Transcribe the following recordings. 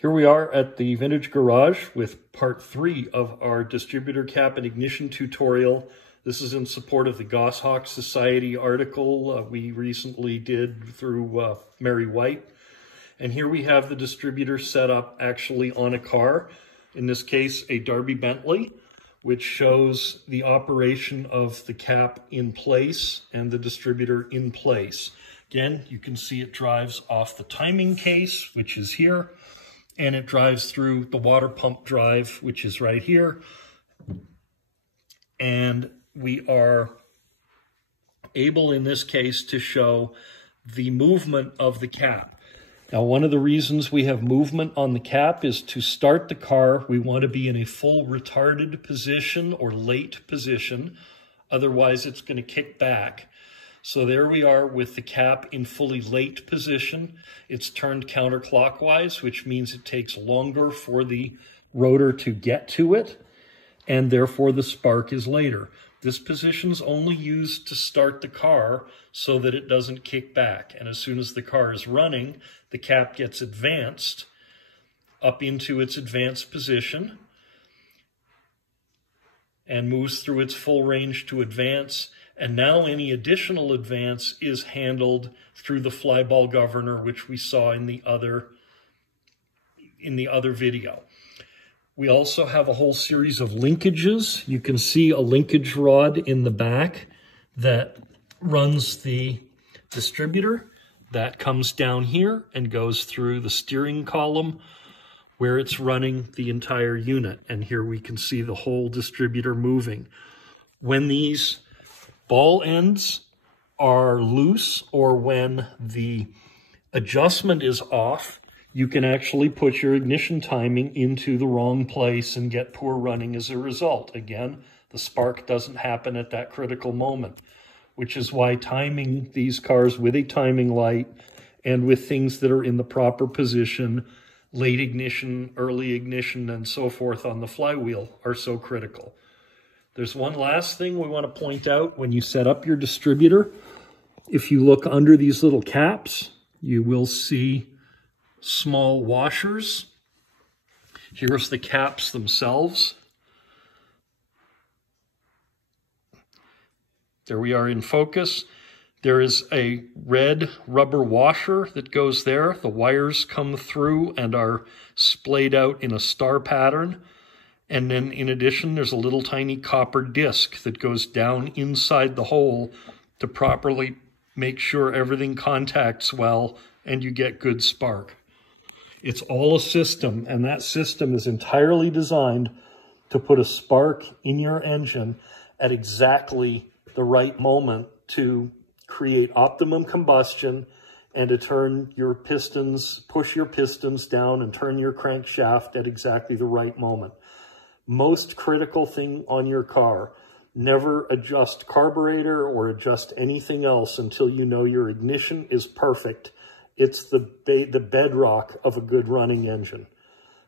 Here we are at the Vintage Garage with part 3 of our distributor cap and ignition tutorial. This is in support of the Goshawk Society article we recently did through Mary White. And here we have the distributor set up actually on a car, in this case a Derby Bentley, which shows the operation of the cap in place and the distributor in place. Again, you can see it drives off the timing case, which is here, and it drives through the water pump drive, which is right here. And we are able, in this case, to show the movement of the cap. Now, one of the reasons we have movement on the cap is to start the car, we want to be in a full retarded position or late position. Otherwise, it's going to kick back. So there we are with the cap in fully late position. It's turned counterclockwise, which means it takes longer for the rotor to get to it, and therefore the spark is later. This position is only used to start the car so that it doesn't kick back. And as soon as the car is running, the cap gets advanced up into its advanced position and moves through its full range to advance. And now any additional advance is handled through the flyball governor, which we saw in the other video. We also have a whole series of linkages. You can see a linkage rod in the back that runs the distributor. That comes down here and goes through the steering column where it's running the entire unit. And here we can see the whole distributor moving. When these ball ends are loose or when the adjustment is off, you can actually put your ignition timing into the wrong place and get poor running as a result. Again, the spark doesn't happen at that critical moment, which is why timing these cars with a timing light and with things that are in the proper position, late ignition, early ignition, and so forth on the flywheel are so critical. There's one last thing we want to point out when you set up your distributor. If you look under these little caps, you will see small washers. Here's the caps themselves. There we are in focus. There is a red rubber washer that goes there. The wires come through and are splayed out in a star pattern. And then in addition, there's a little tiny copper disc that goes down inside the hole to properly make sure everything contacts well and you get good spark. It's all a system, and that system is entirely designed to put a spark in your engine at exactly the right moment to create optimum combustion and to turn your pistons, push your pistons down and turn your crankshaft at exactly the right moment. Most critical thing on your car, never adjust carburetor or adjust anything else until you know your ignition is perfect. It's the bedrock of a good running engine.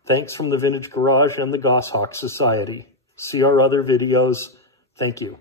Thanks from the Vintage Garage and the Goshawk Society. See our other videos. Thank you.